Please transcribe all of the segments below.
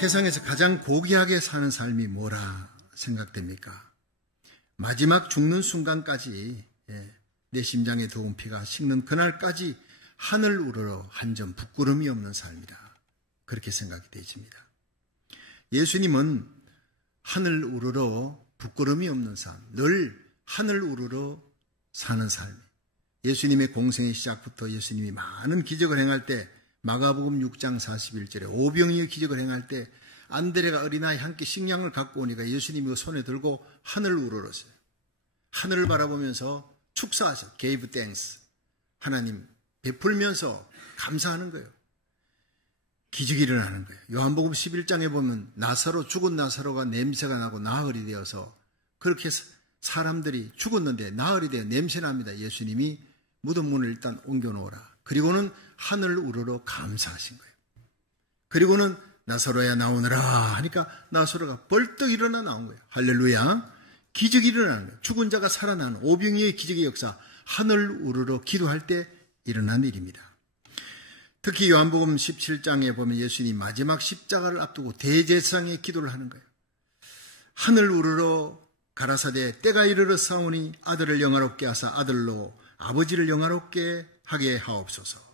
세상에서 가장 고귀하게 사는 삶이 뭐라 생각됩니까? 마지막 죽는 순간까지 내 심장에 도운 피가 식는 그날까지 하늘 우러러 한 점 부끄러움이 없는 삶이다. 그렇게 생각이 되집니다. 예수님은 하늘 우러러 부끄러움이 없는 삶, 늘 하늘 우러러 사는 삶. 예수님의 공생의 시작부터 예수님이 많은 기적을 행할 때, 마가복음 6장 41절에 오병이의 기적을 행할 때 안드레가 어린아이 한 끼 식량을 갖고 오니까 예수님이 손에 들고 하늘을 우러렀어요. 하늘을 바라보면서 축사하셔. gave thanks. 하나님 베풀면서 감사하는 거예요. 기적이 일어나는 거예요. 요한복음 11장에 보면 죽은 나사로가 냄새가 나고 나흘이 되어서, 그렇게 사람들이 죽었는데 나흘이 되어 냄새납니다. 예수님이 무덤 문을 일단 옮겨놓으라. 그리고는 하늘을 우러러 감사하신 거예요. 그리고는 나사로야 나오너라 하니까 나사로가 벌떡 일어나 나온 거예요. 할렐루야. 기적이 일어나는 거예요. 죽은 자가 살아나는 오병이의 기적의 역사, 하늘 우러러 기도할 때 일어난 일입니다. 특히 요한복음 17장에 보면 예수님이 마지막 십자가를 앞두고 대제사장의 기도를 하는 거예요. 하늘 우러러 가라사대 때가 이르러 싸우니 아들을 영화롭게 하사 아들로 아버지를 영화롭게 하게 하옵소서.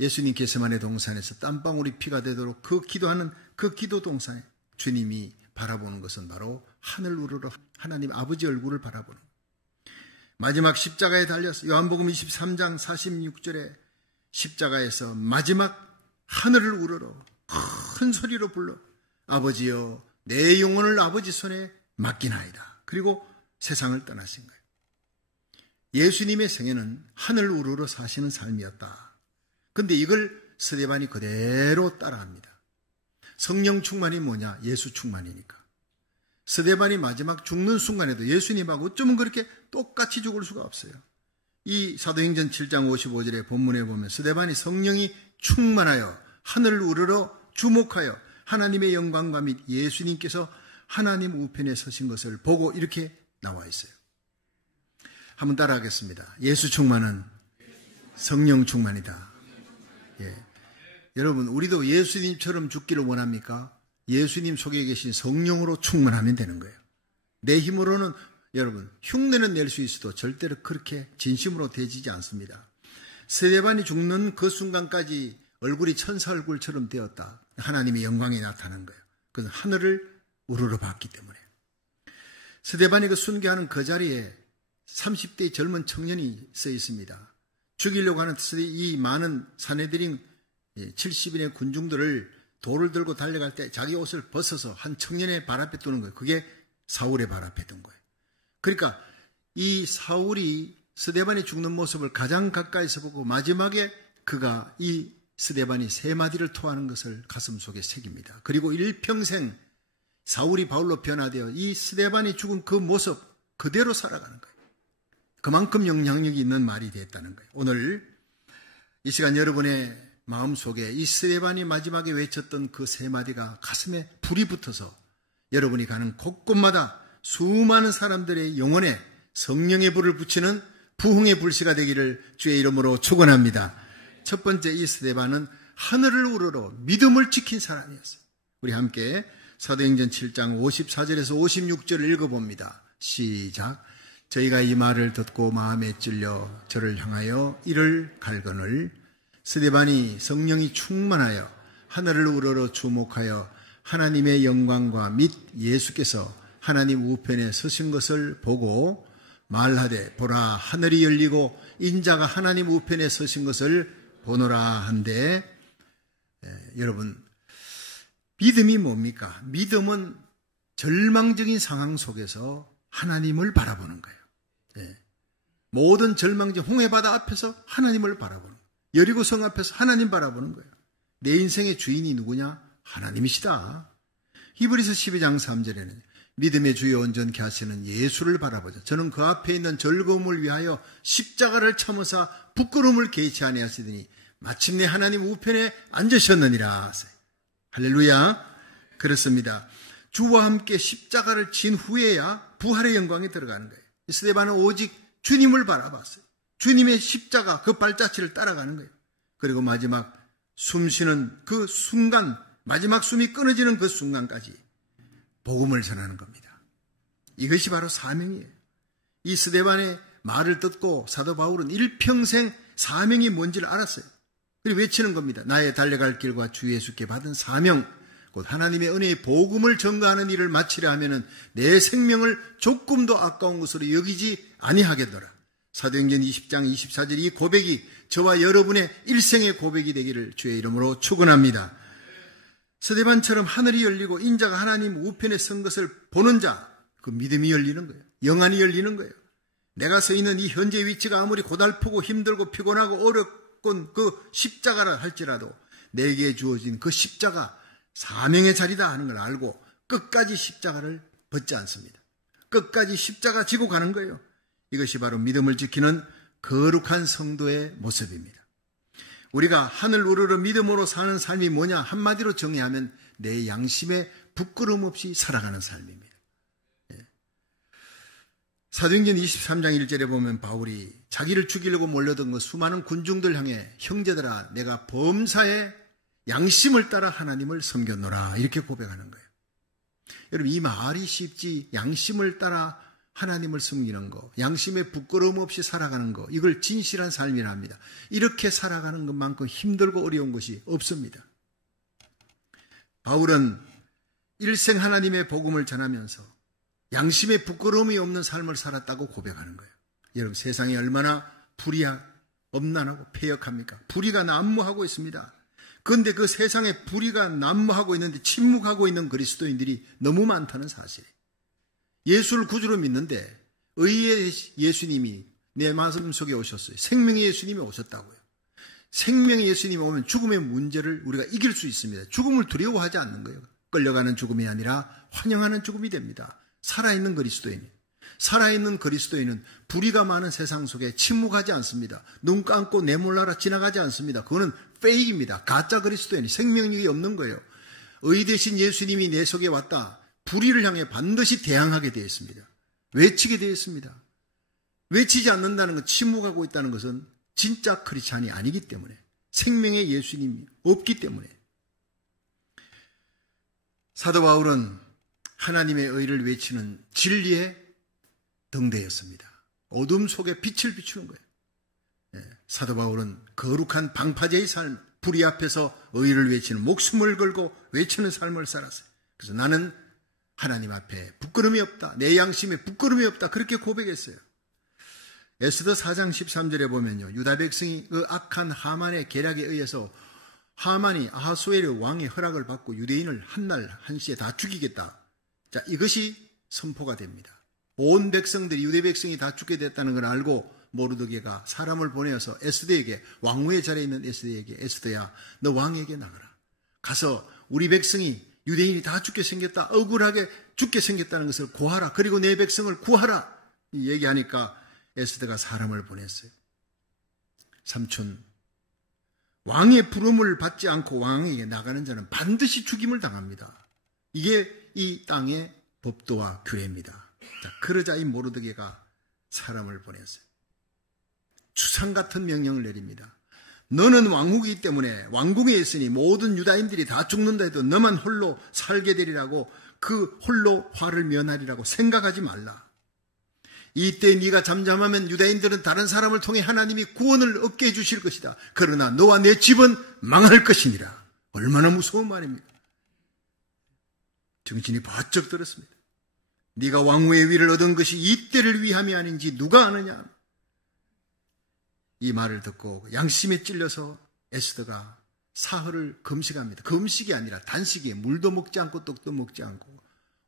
예수님 겟세마네 동산에서 땀방울이 피가 되도록 그 기도하는 그 기도 동산에 주님이 바라보는 것은 바로 하늘 우러러 하나님 아버지 얼굴을 바라보는 거예요. 마지막 십자가에 달려서 요한복음 23장 46절에 십자가에서 마지막 하늘을 우러러 큰 소리로 불러 아버지여 내 영혼을 아버지 손에 맡기나이다. 그리고 세상을 떠나신 거예요. 예수님의 생애는 하늘 우러러 사시는 삶이었다. 그런데 이걸 스데반이 그대로 따라합니다. 성령 충만이 뭐냐? 예수 충만이니까. 스데반이 마지막 죽는 순간에도 예수님하고 어쩌면 그렇게 똑같이 죽을 수가 없어요. 이 사도행전 7장 55절의 본문에 보면 스데반이 성령이 충만하여 하늘을 우러러 주목하여 하나님의 영광과 및 예수님께서 하나님 우편에 서신 것을 보고 이렇게 나와 있어요. 한번 따라하겠습니다. 예수 충만은 성령 충만이다. 예. 여러분, 우리도 예수님처럼 죽기를 원합니까? 예수님 속에 계신 성령으로 충만하면 되는 거예요. 내 힘으로는 여러분 흉내는 낼 수 있어도 절대로 그렇게 진심으로 되지지 않습니다. 스데반이 죽는 그 순간까지 얼굴이 천사 얼굴처럼 되었다. 하나님의 영광이 나타난 거예요. 그것은 하늘을 우러러 봤기 때문에. 스데반이 그 순교하는 그 자리에 30대의 젊은 청년이 써 있습니다. 죽이려고 하는 이 많은 사내들인 70인의 군중들을 돌을 들고 달려갈 때 자기 옷을 벗어서 한 청년의 발 앞에 두는 거예요. 그게 사울의 발 앞에 둔 거예요. 그러니까 이 사울이 스데반이 죽는 모습을 가장 가까이서 보고 마지막에 그가 이 스데반이 세 마디를 토하는 것을 가슴속에 새깁니다. 그리고 일평생 사울이 바울로 변화되어 이 스데반이 죽은 그 모습 그대로 살아가는 거예요. 그만큼 영향력이 있는 말이 됐다는 거예요. 오늘 이 시간 여러분의 마음속에 이 스데반이 마지막에 외쳤던 그 세 마디가 가슴에 불이 붙어서 여러분이 가는 곳곳마다 수많은 사람들의 영혼에 성령의 불을 붙이는 부흥의 불씨가 되기를 주의 이름으로 축원합니다. 첫 번째, 이 스데반은 하늘을 우러러 믿음을 지킨 사람이었어요. 우리 함께 사도행전 7장 54절에서 56절을 읽어봅니다. 시작. 저희가 이 말을 듣고 마음에 찔려 저를 향하여 이를 갈거늘 스데반이 성령이 충만하여 하늘을 우러러 주목하여 하나님의 영광과 및 예수께서 하나님 우편에 서신 것을 보고 말하되 보라 하늘이 열리고 인자가 하나님 우편에 서신 것을 보노라 한데, 여러분 믿음이 뭡니까? 믿음은 절망적인 상황 속에서 하나님을 바라보는 거예요. 모든 절망적 홍해바다 앞에서 하나님을 바라보는 거예요. 여리고성 앞에서 하나님 바라보는 거예요. 내 인생의 주인이 누구냐? 하나님이시다. 히브리서 12장 3절에는 믿음의 주여 온전케 하시는 예수를 바라보자. 저는 그 앞에 있는 즐거움을 위하여 십자가를 참으사 부끄러움을 개의치 아니하시더니 마침내 하나님 우편에 앉으셨느니라. 할렐루야. 그렇습니다. 주와 함께 십자가를 진 후에야 부활의 영광에 들어가는 거예요. 스데반은 오직 주님을 바라봤어요. 주님의 십자가 그 발자취를 따라가는 거예요. 그리고 마지막 숨쉬는 그 순간 마지막 숨이 끊어지는 그 순간까지 복음을 전하는 겁니다. 이것이 바로 사명이에요. 이 스데반의 말을 듣고 사도 바울은 일평생 사명이 뭔지를 알았어요. 그리고 외치는 겁니다. 나의 달려갈 길과 주 예수께 받은 사명, 곧 하나님의 은혜의 복음을 전가하는 일을 마치려 하면은 내 생명을 조금도 아까운 것으로 여기지 아니하겠노라. 사도행전 20장 24절 이 고백이 저와 여러분의 일생의 고백이 되기를 주의 이름으로 축원합니다. 스데반처럼 하늘이 열리고 인자가 하나님 우편에 선 것을 보는 자, 그 믿음이 열리는 거예요. 영안이 열리는 거예요. 내가 서 있는 이 현재 위치가 아무리 고달프고 힘들고 피곤하고 어렵건 그 십자가라 할지라도 내게 주어진 그 십자가 사명의 자리다 하는 걸 알고 끝까지 십자가를 벗지 않습니다. 끝까지 십자가 지고 가는 거예요. 이것이 바로 믿음을 지키는 거룩한 성도의 모습입니다. 우리가 하늘 우러러 믿음으로 사는 삶이 뭐냐? 한마디로 정의하면 내 양심에 부끄럼 없이 살아가는 삶입니다. 사도행전 23장 1절에 보면 바울이 자기를 죽이려고 몰려든 그 수많은 군중들 향해 형제들아 내가 범사에 양심을 따라 하나님을 섬겼노라 이렇게 고백하는 거예요. 여러분 이 말이 쉽지 양심을 따라 하나님을 섬기는 거, 양심에 부끄러움 없이 살아가는 거 이걸 진실한 삶이라 합니다. 이렇게 살아가는 것만큼 힘들고 어려운 것이 없습니다. 바울은 일생 하나님의 복음을 전하면서 양심에 부끄러움이 없는 삶을 살았다고 고백하는 거예요. 여러분 세상이 얼마나 엄난하고 패역합니까? 불의가 난무하고 있습니다. 그런데 그 세상에 불의가 난무하고 있는데 침묵하고 있는 그리스도인들이 너무 많다는 사실이에요. 예수를 구주로 믿는데 의의 예수님이 내 마음속에 오셨어요. 생명의 예수님이 오셨다고요. 생명의 예수님이 오면 죽음의 문제를 우리가 이길 수 있습니다. 죽음을 두려워하지 않는 거예요. 끌려가는 죽음이 아니라 환영하는 죽음이 됩니다. 살아있는 그리스도인. 살아있는 그리스도인은 불의가 많은 세상 속에 침묵하지 않습니다. 눈 감고 내몰라라 지나가지 않습니다. 그거는 페이크입니다. 가짜 그리스도인이 생명력이 없는 거예요. 의 대신 예수님이 내 속에 왔다. 불의를 향해 반드시 대항하게 되어 있습니다. 외치게 되어 있습니다. 외치지 않는다는 것, 침묵하고 있다는 것은 진짜 크리스찬이 아니기 때문에 생명의 예수님이 없기 때문에 사도 바울은 하나님의 의를 외치는 진리의 등대였습니다. 어둠 속에 빛을 비추는 거예요. 사도 바울은 거룩한 방파제의 삶, 불의 앞에서 의를 외치는 목숨을 걸고 외치는 삶을 살았어요. 그래서 나는 하나님 앞에 부끄러움이 없다. 내 양심에 부끄러움이 없다. 그렇게 고백했어요. 에스더 4장 13절에 보면요. 유다 백성이 그 악한 하만의 계략에 의해서 하만이 아하수에르 왕의 허락을 받고 유대인을 한날 한시에 다 죽이겠다. 자, 이것이 선포가 됩니다. 온 백성들이 유대 백성이 다 죽게 됐다는 걸 알고 모르드게가 사람을 보내어서 에스더에게 왕후의 자리에 있는 에스더에게 에스더야 너 왕에게 나가라. 가서 우리 백성이 유대인이 다 죽게 생겼다. 억울하게 죽게 생겼다는 것을 고하라. 그리고 내 백성을 구하라. 얘기하니까 에스더가 사람을 보냈어요. 삼촌, 왕의 부름을 받지 않고 왕에게 나가는 자는 반드시 죽임을 당합니다. 이게 이 땅의 법도와 규례입니다. 자, 그러자 이 모르드게가 사람을 보냈어요. 추상 같은 명령을 내립니다. 너는 왕후이기 때문에 왕궁에 있으니 모든 유다인들이 다 죽는다 해도 너만 홀로 살게 되리라고 그 홀로 화를 면하리라고 생각하지 말라. 이때 네가 잠잠하면 유다인들은 다른 사람을 통해 하나님이 구원을 얻게 해주실 것이다. 그러나 너와 내 집은 망할 것이니라. 얼마나 무서운 말입니까? 정신이 바쩍 들었습니다. 네가 왕후의 위를 얻은 것이 이때를 위함이 아닌지 누가 아느냐. 이 말을 듣고 양심에 찔려서 에스더가 사흘을 금식합니다. 금식이 아니라 단식이에요. 물도 먹지 않고 떡도 먹지 않고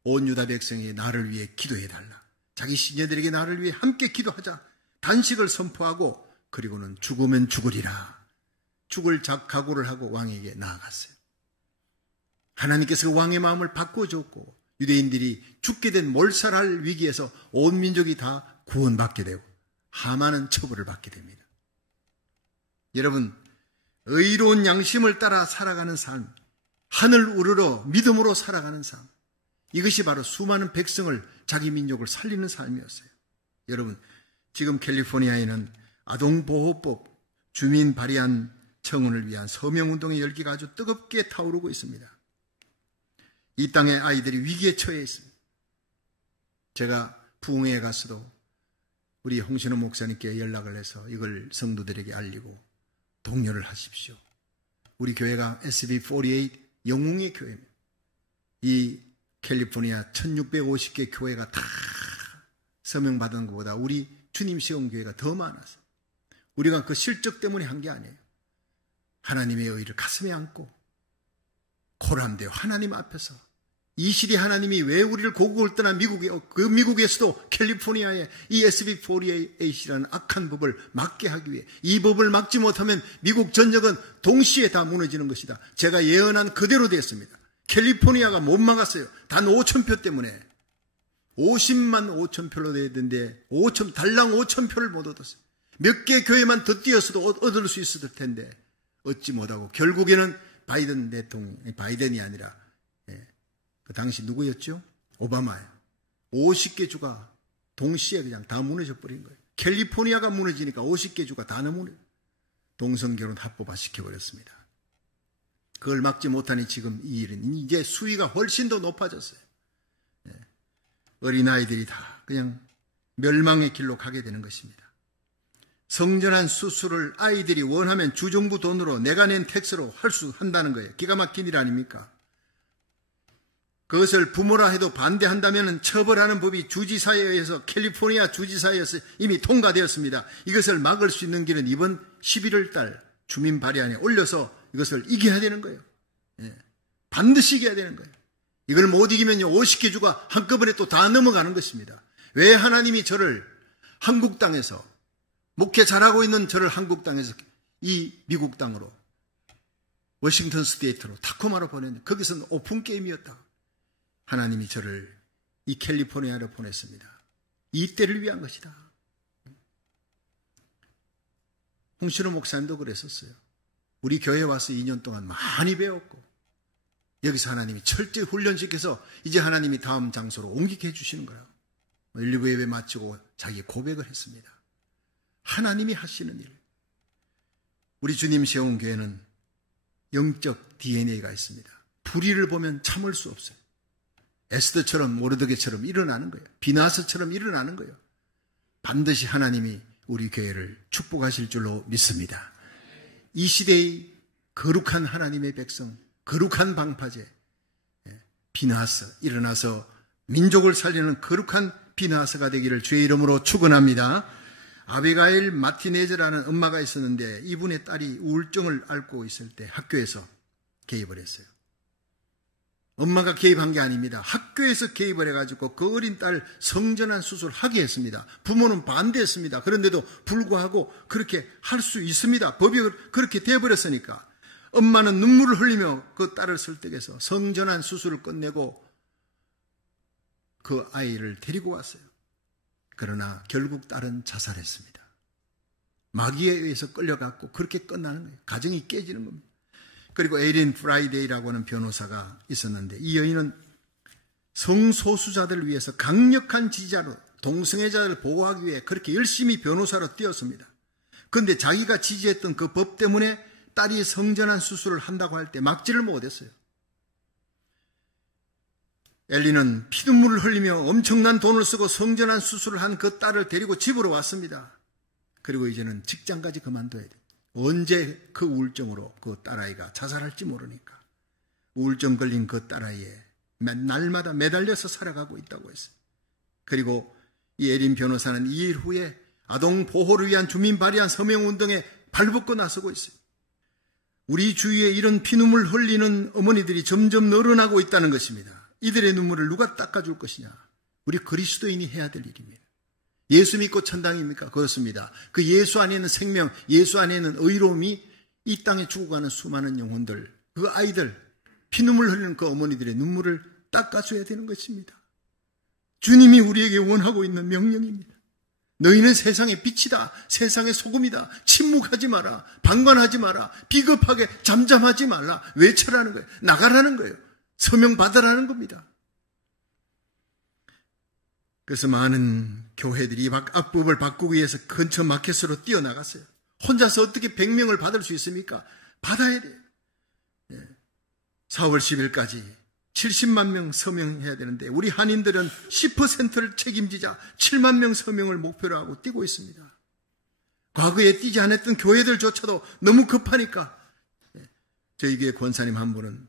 온 유다 백성이 나를 위해 기도해달라. 자기 시녀들에게 나를 위해 함께 기도하자. 단식을 선포하고 그리고는 죽으면 죽으리라. 죽을 각오를 하고 왕에게 나아갔어요. 하나님께서 왕의 마음을 바꿔줬고 유대인들이 죽게 된 몰살할 위기에서 온 민족이 다 구원받게 되고 하만은 처벌을 받게 됩니다. 여러분, 의로운 양심을 따라 살아가는 삶, 하늘 우러러 믿음으로 살아가는 삶, 이것이 바로 수많은 백성을 자기 민족을 살리는 삶이었어요. 여러분, 지금 캘리포니아에는 아동보호법 주민 발의안 청원을 위한 서명운동의 열기가 아주 뜨겁게 타오르고 있습니다. 이 땅의 아이들이 위기에 처해 있습니다. 제가 부흥회에 가서도 우리 홍신호 목사님께 연락을 해서 이걸 성도들에게 알리고 독려를 하십시오. 우리 교회가 SB48 영웅의 교회입니다. 이 캘리포니아 1650개 교회가 다 서명받은 것보다 우리 주님 세운 교회가 더 많아서 우리가 그 실적 때문에 한 게 아니에요. 하나님의 의를 가슴에 안고 고람되어 하나님 앞에서 이 시대 하나님이 왜 우리를 고국을 떠나 그 미국에서도 캘리포니아의 이 SB48이라는 악한 법을 막게 하기 위해 이 법을 막지 못하면 미국 전역은 동시에 다 무너지는 것이다. 제가 예언한 그대로 됐습니다. 캘리포니아가 못 막았어요. 단 5,000표 때문에 50만 5,000표로 되었는데 달랑 5,000표를 못 얻었어요. 몇 개 교회만 더 뛰었어도 얻을 수 있었을 텐데 얻지 못하고 결국에는 바이든 대통령, 바이든이 아니라 그 당시 누구였죠? 오바마예요. 50개 주가 동시에 그냥 다 무너져 버린 거예요. 캘리포니아가 무너지니까 50개 주가 다 무너져 동성결혼 합법화 시켜버렸습니다. 그걸 막지 못하니 지금 이 일은 이제 수위가 훨씬 더 높아졌어요. 어린아이들이 다 그냥 멸망의 길로 가게 되는 것입니다. 성전환 수술을 아이들이 원하면 주정부 돈으로 내가 낸 텍스로 한다는 거예요. 기가 막힌 일 아닙니까? 그것을 부모라 해도 반대한다면 처벌하는 법이 주지사에 의해서 캘리포니아 주지사에 의해서 이미 통과되었습니다. 이것을 막을 수 있는 길은 이번 11월 달 주민 발의안에 올려서 이것을 이겨야 되는 거예요. 반드시 이겨야 되는 거예요. 이걸 못 이기면요 50개 주가 한꺼번에 또 다 넘어가는 것입니다. 왜 하나님이 저를 한국 땅에서 목회 잘하고 있는 저를 한국 땅에서 이 미국 땅으로 워싱턴 스테이트로 타코마로 보냈는데 거기서는 오픈 게임이었다. 하나님이 저를 이 캘리포니아로 보냈습니다. 이 때를 위한 것이다. 홍신호 목사님도 그랬었어요. 우리 교회에 와서 2년 동안 많이 배웠고 여기서 하나님이 철저히 훈련시켜서 이제 하나님이 다음 장소로 옮기게 해주시는 거예요. 1, 2부 예배 마치고 자기 고백을 했습니다. 하나님이 하시는 일. 우리 주님 세운 교회는 영적 DNA가 있습니다. 불의를 보면 참을 수 없어요. 에스더처럼 모르드게처럼 일어나는 거예요. 비나스처럼 일어나는 거예요. 반드시 하나님이 우리 교회를 축복하실 줄로 믿습니다. 이 시대의 거룩한 하나님의 백성, 거룩한 방파제 비나스 일어나서 민족을 살리는 거룩한 비나스가 되기를 주의 이름으로 축원합니다. 아비가일 마티네즈라는 엄마가 있었는데 이분의 딸이 우울증을 앓고 있을 때 학교에서 개입을 했어요. 엄마가 개입한 게 아닙니다. 학교에서 개입을 해가지고 그 어린 딸 성전환 수술을 하게 했습니다. 부모는 반대했습니다. 그런데도 불구하고 그렇게 할 수 있습니다. 법이 그렇게 돼버렸으니까 엄마는 눈물을 흘리며 그 딸을 설득해서 성전환 수술을 끝내고 그 아이를 데리고 왔어요. 그러나 결국 딸은 자살했습니다. 마귀에 의해서 끌려갔고 그렇게 끝나는 거예요. 가정이 깨지는 겁니다. 그리고 에린 프라이데이라고 하는 변호사가 있었는데 이 여인은 성소수자들을 위해서 강력한 지지자로 동성애자를 보호하기 위해 그렇게 열심히 변호사로 뛰었습니다. 그런데 자기가 지지했던 그 법 때문에 딸이 성전환 수술을 한다고 할 때 막지를 못했어요. 엘리는 피눈물을 흘리며 엄청난 돈을 쓰고 성전환 수술을 한 그 딸을 데리고 집으로 왔습니다. 그리고 이제는 직장까지 그만둬야 돼요. 언제 그 우울증으로 그 딸아이가 자살할지 모르니까 우울증 걸린 그 딸아이에 날마다 매달려서 살아가고 있다고 했어요. 그리고 이 에린 변호사는 이 일 후에 아동 보호를 위한 주민 발의안 서명운동에 발벗고 나서고 있어요. 우리 주위에 이런 피눈물 흘리는 어머니들이 점점 늘어나고 있다는 것입니다. 이들의 눈물을 누가 닦아줄 것이냐? 우리 그리스도인이 해야 될 일입니다. 예수 믿고 천당입니까? 그렇습니다. 그 예수 안에 있는 생명, 예수 안에 있는 의로움이 이 땅에 죽어가는 수많은 영혼들, 그 아이들, 피눈물 흘리는 그 어머니들의 눈물을 닦아줘야 되는 것입니다. 주님이 우리에게 원하고 있는 명령입니다. 너희는 세상의 빛이다. 세상의 소금이다. 침묵하지 마라. 방관하지 마라. 비겁하게 잠잠하지 말라. 외쳐라는 거예요. 나가라는 거예요. 서명 받으라는 겁니다. 그래서 많은 교회들이 악법을 바꾸기 위해서 근처 마켓으로 뛰어나갔어요. 혼자서 어떻게 100명을 받을 수 있습니까? 받아야 돼요. 4월 10일까지 70만 명 서명해야 되는데 우리 한인들은 10%를 책임지자 7만 명 서명을 목표로 하고 뛰고 있습니다. 과거에 뛰지 않았던 교회들조차도 너무 급하니까 저희 교회 권사님 한 분은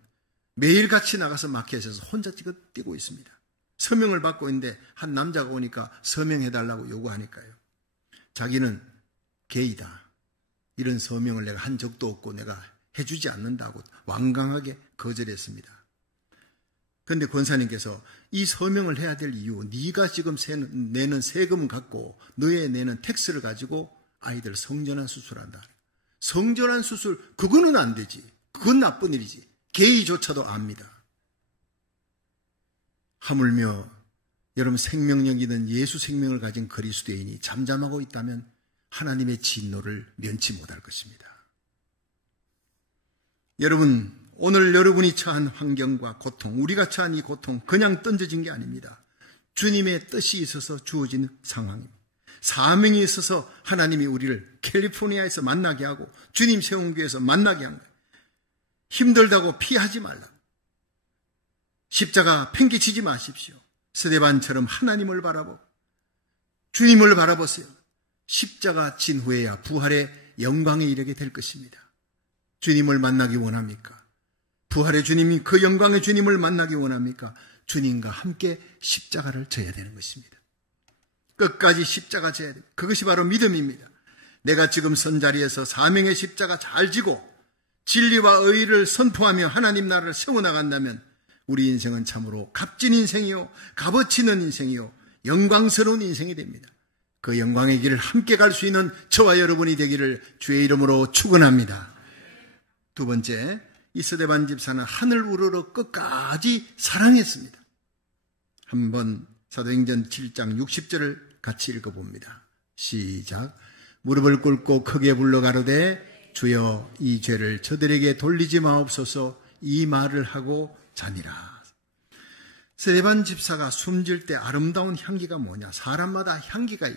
매일같이 나가서 마켓에서 혼자 뛰고 있습니다. 서명을 받고 있는데 한 남자가 오니까 서명해달라고 요구하니까요. 자기는 게이다. 이런 서명을 내가 한 적도 없고 내가 해주지 않는다고 완강하게 거절했습니다. 그런데 권사님께서 이 서명을 해야 될 이유, 네가 지금 내는 세금을 갖고 너의 내는 텍스를 가지고 아이들 성전환 수술한다. 성전환 수술 그거는 안 되지. 그건 나쁜 일이지. 게이조차도 압니다. 하물며 여러분 생명력이든 예수 생명을 가진 그리스도인이 잠잠하고 있다면 하나님의 진노를 면치 못할 것입니다. 여러분, 오늘 여러분이 처한 환경과 고통, 우리가 처한 이 고통 그냥 던져진 게 아닙니다. 주님의 뜻이 있어서 주어진 상황입니다. 사명이 있어서 하나님이 우리를 캘리포니아에서 만나게 하고 주님 세운 교회에서 만나게 한 거예요. 힘들다고 피하지 말라. 십자가 팽개치지 마십시오. 스데반처럼 하나님을 바라보고 주님을 바라보세요. 십자가 진 후에야 부활의 영광에 이르게 될 것입니다. 주님을 만나기 원합니까? 부활의 주님이 그 영광의 주님을 만나기 원합니까? 주님과 함께 십자가를 져야 되는 것입니다. 끝까지 십자가 져야 돼요. 그것이 바로 믿음입니다. 내가 지금 선 자리에서 사명의 십자가 잘 지고 진리와 의를 선포하며 하나님 나라를 세워나간다면 우리 인생은 참으로 값진 인생이요, 값어치는 인생이요, 영광스러운 인생이 됩니다. 그 영광의 길을 함께 갈 수 있는 저와 여러분이 되기를 주의 이름으로 축원합니다. 두 번째, 이 스데반 집사는 하늘 우러러 끝까지 사랑했습니다. 한번 사도행전 7장 60절을 같이 읽어봅니다. 시작. 무릎을 꿇고 크게 불러 가로되 주여 이 죄를 저들에게 돌리지 마옵소서. 이 말을 하고 자니라. 스데반 집사가 숨질 때 아름다운 향기가 뭐냐? 사람마다 향기가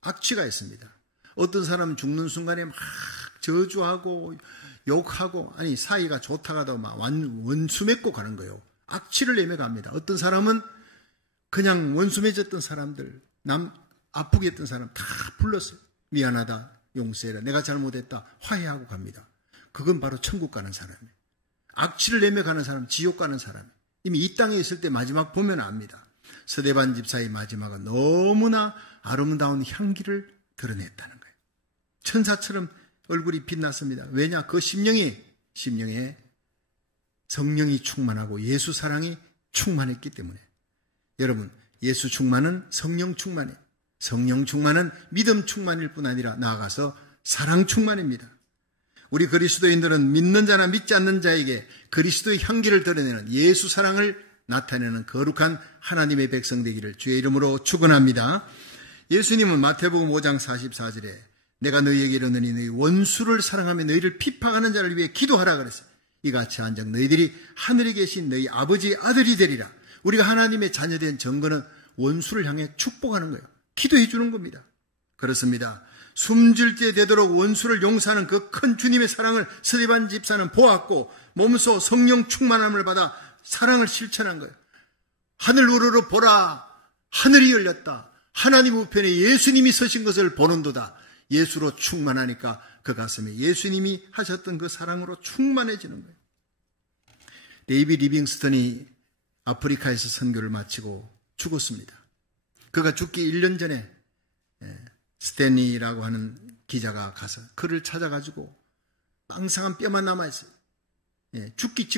악취가 있습니다. 어떤 사람은 죽는 순간에 막 저주하고 욕하고 아니 사이가 좋다가도 막 원수 맺고 가는 거예요. 악취를 내며 갑니다. 어떤 사람은 그냥 원수 맺었던 사람들, 아프게 했던 사람 다 불렀어요. 미안하다, 용서해라, 내가 잘못했다, 화해하고 갑니다. 그건 바로 천국 가는 사람이에요. 악취를 내며 가는 사람, 지옥 가는 사람. 이미 이 땅에 있을 때 마지막 보면 압니다. 스데반 집사의 마지막은 너무나 아름다운 향기를 드러냈다는 거예요. 천사처럼 얼굴이 빛났습니다. 왜냐? 그 심령에 성령이 충만하고 예수 사랑이 충만했기 때문에. 여러분, 예수 충만은 성령 충만이에요. 성령 충만은 믿음 충만일 뿐 아니라 나아가서 사랑 충만입니다. 우리 그리스도인들은 믿는 자나 믿지 않는 자에게 그리스도의 향기를 드러내는 예수 사랑을 나타내는 거룩한 하나님의 백성 되기를 주의 이름으로 축원합니다. 예수님은 마태복음 5장 44절에 내가 너희에게 이르노니 너희 원수를 사랑하며 너희를 핍박하는 자를 위해 기도하라 그랬어요. 이같이 한즉 너희들이 하늘에 계신 너희 아버지의 아들이 되리라. 우리가 하나님의 자녀된 증거는 원수를 향해 축복하는 거예요. 기도해 주는 겁니다. 그렇습니다. 숨질 때 되도록 원수를 용서하는 그 큰 주님의 사랑을 스데반 집사는 보았고 몸소 성령 충만함을 받아 사랑을 실천한 거예요. 하늘 우러러 보라. 하늘이 열렸다. 하나님 우편에 예수님이 서신 것을 보는도다. 예수로 충만하니까 그 가슴에 예수님이 하셨던 그 사랑으로 충만해지는 거예요. 데이비 리빙스턴이 아프리카에서 선교를 마치고 죽었습니다. 그가 죽기 1년 전에 스탠리라고 하는 기자가 가서 그를 찾아가지고 빵상한 뼈만 남아있어요. 죽기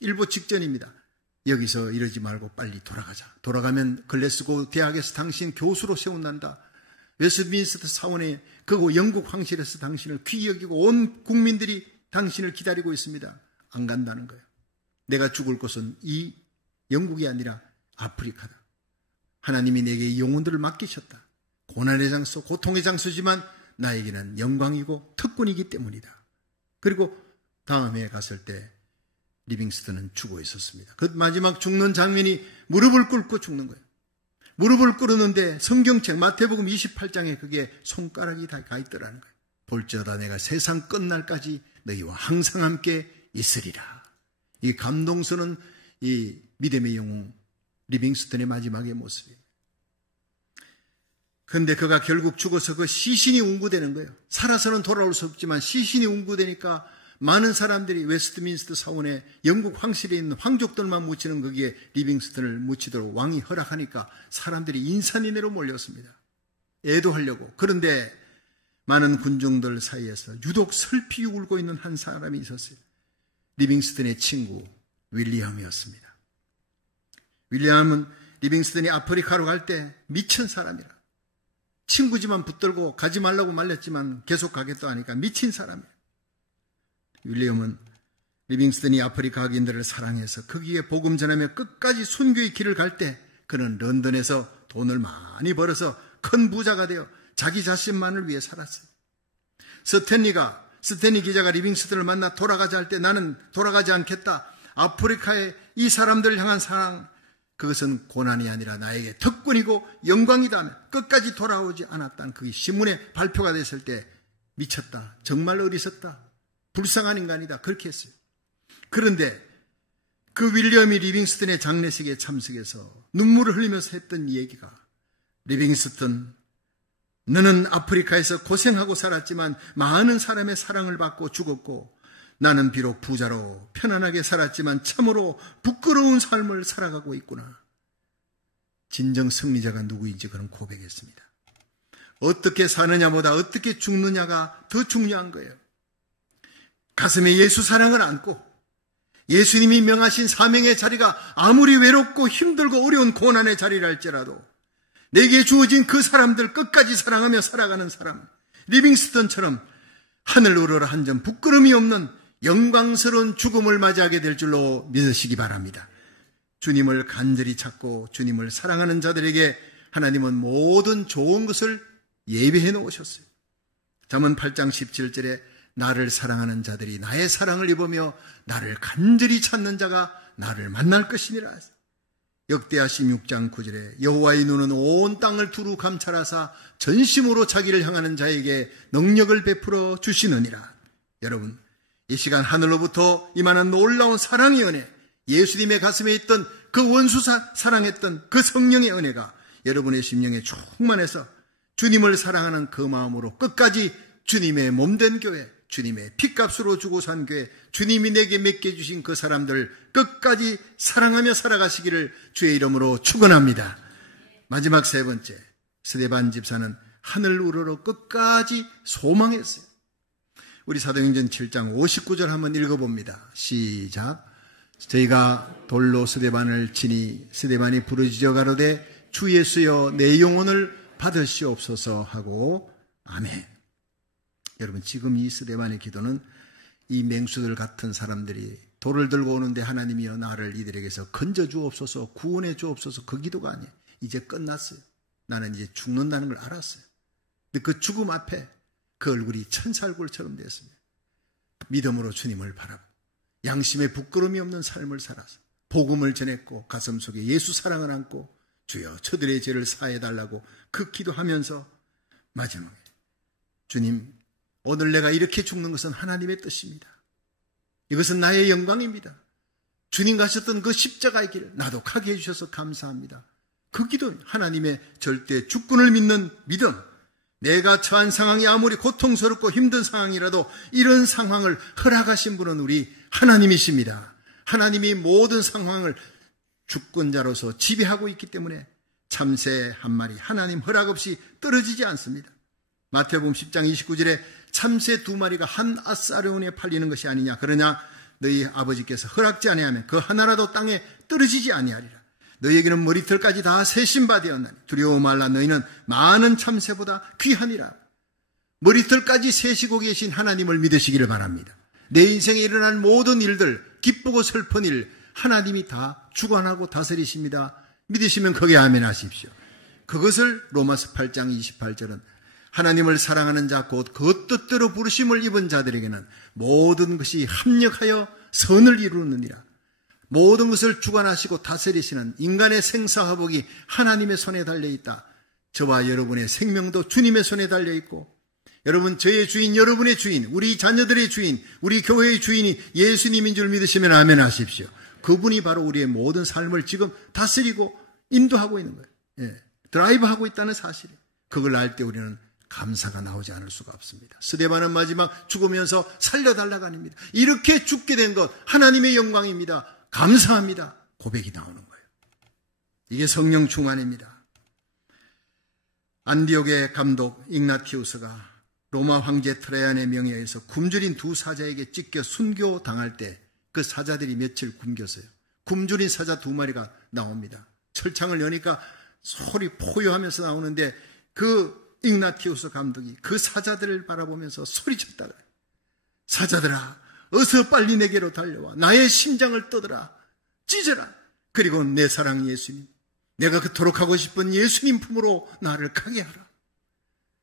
일보 직전입니다. 여기서 이러지 말고 빨리 돌아가자. 돌아가면 글래스고 대학에서 당신 교수로 세운단다. 웨스트민스터 사원에 그 영국 황실에서 당신을 귀히 여기고 온 국민들이 당신을 기다리고 있습니다. 안 간다는 거예요. 내가 죽을 곳은 이 영국이 아니라 아프리카다. 하나님이 내게 이 영혼들을 맡기셨다. 고난의 장소, 고통의 장소지만 나에게는 영광이고 특권이기 때문이다. 그리고 다음에 갔을 때 리빙스턴은 죽어 있었습니다. 그 마지막 죽는 장면이 무릎을 꿇고 죽는 거예요. 무릎을 꿇었는데 성경책 마태복음 28장에 그게 손가락이 다 가 있더라는 거예요. 볼지어다 내가 세상 끝날까지 너희와 항상 함께 있으리라. 이 감동서는 이 믿음의 영웅 리빙스턴의 마지막의 모습입니다. 그런데 그가 결국 죽어서 그 시신이 운구되는 거예요. 살아서는 돌아올 수 없지만 시신이 운구되니까 많은 사람들이 웨스트민스터 사원에 영국 황실에 있는 황족들만 묻히는 거기에 리빙스턴을 묻히도록 왕이 허락하니까 사람들이 인산인해로 몰렸습니다. 애도하려고. 그런데 많은 군중들 사이에서 유독 슬피 울고 있는 한 사람이 있었어요. 리빙스턴의 친구 윌리엄이었습니다. 윌리엄은 리빙스턴이 아프리카로 갈 때 미친 사람이라. 친구지만 붙들고 가지 말라고 말렸지만 계속 가겠다 하니까 미친 사람이에요. 윌리엄은 리빙스턴이 아프리카 학인들을 사랑해서 거기에 복음 전하며 끝까지 순교의 길을 갈 때 그는 런던에서 돈을 많이 벌어서 큰 부자가 되어 자기 자신만을 위해 살았어요. 스탠리 기자가 리빙스턴을 만나 돌아가자 할 때 나는 돌아가지 않겠다. 아프리카의 이 사람들을 향한 사랑, 그것은 고난이 아니라 나에게 특권이고 영광이다. 끝까지 돌아오지 않았다는 그게 신문에 발표가 됐을 때 미쳤다. 정말 어리석다. 불쌍한 인간이다. 그렇게 했어요. 그런데 그 윌리엄이 리빙스턴의 장례식에 참석해서 눈물을 흘리면서 했던 얘기가 리빙스턴, 너는 아프리카에서 고생하고 살았지만 많은 사람의 사랑을 받고 죽었고 나는 비록 부자로 편안하게 살았지만 참으로 부끄러운 삶을 살아가고 있구나. 진정 승리자가 누구인지 그런 고백했습니다. 어떻게 사느냐보다 어떻게 죽느냐가 더 중요한 거예요. 가슴에 예수 사랑을 안고 예수님이 명하신 사명의 자리가 아무리 외롭고 힘들고 어려운 고난의 자리라 할지라도 내게 주어진 그 사람들 끝까지 사랑하며 살아가는 사람, 리빙스턴처럼 하늘 우러러 한 점 부끄러움이 없는 영광스러운 죽음을 맞이하게 될 줄로 믿으시기 바랍니다. 주님을 간절히 찾고 주님을 사랑하는 자들에게 하나님은 모든 좋은 것을 예비해 놓으셨어요. 잠언 8장 17절에 나를 사랑하는 자들이 나의 사랑을 입으며 나를 간절히 찾는 자가 나를 만날 것이니라. 역대하 16장 9절에 여호와의 눈은 온 땅을 두루 감찰하사 전심으로 자기를 향하는 자에게 능력을 베풀어 주시느니라. 여러분, 이 시간 하늘로부터 임하는 놀라운 사랑의 은혜, 예수님의 가슴에 있던 그 원수 사랑했던 그 성령의 은혜가 여러분의 심령에 충만해서 주님을 사랑하는 그 마음으로 끝까지 주님의 몸된 교회, 주님의 핏값으로 주고 산 교회, 주님이 내게 맡겨주신 그 사람들 끝까지 사랑하며 살아가시기를 주의 이름으로 축원합니다. 마지막 세 번째, 스데반 집사는 하늘 우러러 끝까지 소망했어요. 우리 사도행전 7장 59절 한번 읽어봅니다. 시작. 저희가 돌로 스데반을 치니 스데반이 부르짖어 가로되 주 예수여 내 영혼을 받으시옵소서 하고 아멘. 여러분, 지금 이 스데반의 기도는 이 맹수들 같은 사람들이 돌을 들고 오는데 하나님이여 나를 이들에게서 건져 주옵소서, 구원해 주옵소서, 그 기도가 아니에요. 이제 끝났어요. 나는 이제 죽는다는 걸 알았어요. 근데 그 죽음 앞에 그 얼굴이 천사 얼굴처럼 되었습니다. 믿음으로 주님을 바라고 양심에 부끄러움이 없는 삶을 살아서 복음을 전했고 가슴속에 예수 사랑을 안고 주여 저들의 죄를 사해달라고 그 기도하면서 마지막에 주님, 오늘 내가 이렇게 죽는 것은 하나님의 뜻입니다. 이것은 나의 영광입니다. 주님 가셨던 그 십자가의 길 나도 가게 해주셔서 감사합니다. 그 기도, 하나님의 절대 주권을 믿는 믿음, 내가 처한 상황이 아무리 고통스럽고 힘든 상황이라도 이런 상황을 허락하신 분은 우리 하나님이십니다. 하나님이 모든 상황을 주권자로서 지배하고 있기 때문에 참새 한 마리 하나님 허락 없이 떨어지지 않습니다. 마태복음 10장 29절에 참새 2마리가 한 아사르온에 팔리는 것이 아니냐. 그러냐 너희 아버지께서 허락지 아니하면 그 하나라도 땅에 떨어지지 아니하리라. 너희에게는 머리털까지 다 세신바 되었나니 두려워 말라. 너희는 많은 참새보다 귀하니라. 머리털까지 세시고 계신 하나님을 믿으시기를 바랍니다. 내 인생에 일어난 모든 일들, 기쁘고 슬픈 일 하나님이 다 주관하고 다스리십니다. 믿으시면 거기에 아멘 하십시오. 그것을 로마서 8장 28절은 하나님을 사랑하는 자 곧 그 뜻대로 부르심을 입은 자들에게는 모든 것이 합력하여 선을 이루느니라. 모든 것을 주관하시고 다스리시는 인간의 생사화복이 하나님의 손에 달려있다. 저와 여러분의 생명도 주님의 손에 달려있고 여러분, 저의 주인, 여러분의 주인, 우리 자녀들의 주인, 우리 교회의 주인이 예수님인 줄 믿으시면 아멘 하십시오. 그분이 바로 우리의 모든 삶을 지금 다스리고 인도하고 있는 거예요. 예, 드라이브하고 있다는 사실이에요. 그걸 알 때 우리는 감사가 나오지 않을 수가 없습니다. 스데반은 마지막 죽으면서 살려달라가 아닙니다. 이렇게 죽게 된 것 하나님의 영광입니다. 감사합니다. 고백이 나오는 거예요. 이게 성령 충만입니다. 안디옥의 감독 ig나티우스가 로마 황제 트라이안의 명에 의해서 굶주린 두 사자에게 찢겨 순교당할 때 그 사자들이 며칠 굶겼어요. 굶주린 사자 두 마리가 나옵니다. 철창을 여니까 소리 포효하면서 나오는데 그 ig나티우스 감독이 그 사자들을 바라보면서 소리쳤다. 사자들아, 어서 빨리 내게로 달려와 나의 심장을 떠들어 찢어라. 그리고 내 사랑 예수님, 내가 그토록 하고 싶은 예수님 품으로 나를 가게 하라.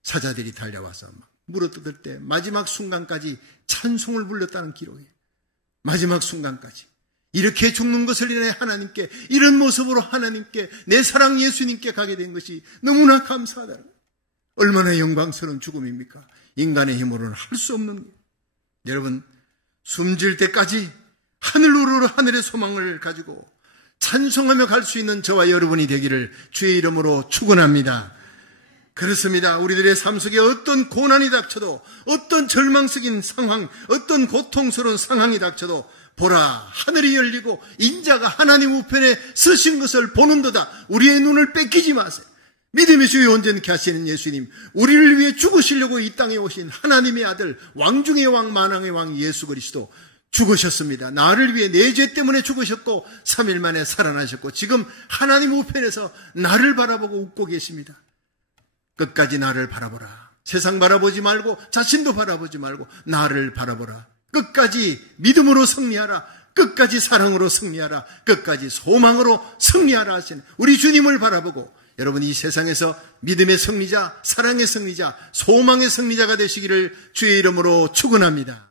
사자들이 달려와서 막 물어뜯을 때 마지막 순간까지 찬송을 불렀다는 기록이에요. 마지막 순간까지 이렇게 죽는 것을 인해 하나님께, 이런 모습으로 하나님께, 내 사랑 예수님께 가게 된 것이 너무나 감사하다. 얼마나 영광스러운 죽음입니까? 인간의 힘으로는 할 수 없는 거예요. 여러분, 숨질 때까지 하늘 우러러 하늘의 소망을 가지고 찬송하며 갈 수 있는 저와 여러분이 되기를 주의 이름으로 축원합니다. 그렇습니다. 우리들의 삶 속에 어떤 고난이 닥쳐도, 어떤 절망적인 상황, 어떤 고통스러운 상황이 닥쳐도 보라, 하늘이 열리고 인자가 하나님 우편에 서신 것을 보는도다. 우리의 눈을 뺏기지 마세요. 믿음의 주에 온전케 하시는 예수님, 우리를 위해 죽으시려고 이 땅에 오신 하나님의 아들, 왕 중의 왕, 만왕의 왕 예수 그리스도 죽으셨습니다. 나를 위해 내 죄 때문에 죽으셨고 3일 만에 살아나셨고 지금 하나님 우편에서 나를 바라보고 웃고 계십니다. 끝까지 나를 바라보라. 세상 바라보지 말고 자신도 바라보지 말고 나를 바라보라. 끝까지 믿음으로 승리하라. 끝까지 사랑으로 승리하라. 끝까지 소망으로 승리하라 하시는 우리 주님을 바라보고 여러분 이 세상에서 믿음의 승리자, 사랑의 승리자, 소망의 승리자가 되시기를 주의 이름으로 축원합니다.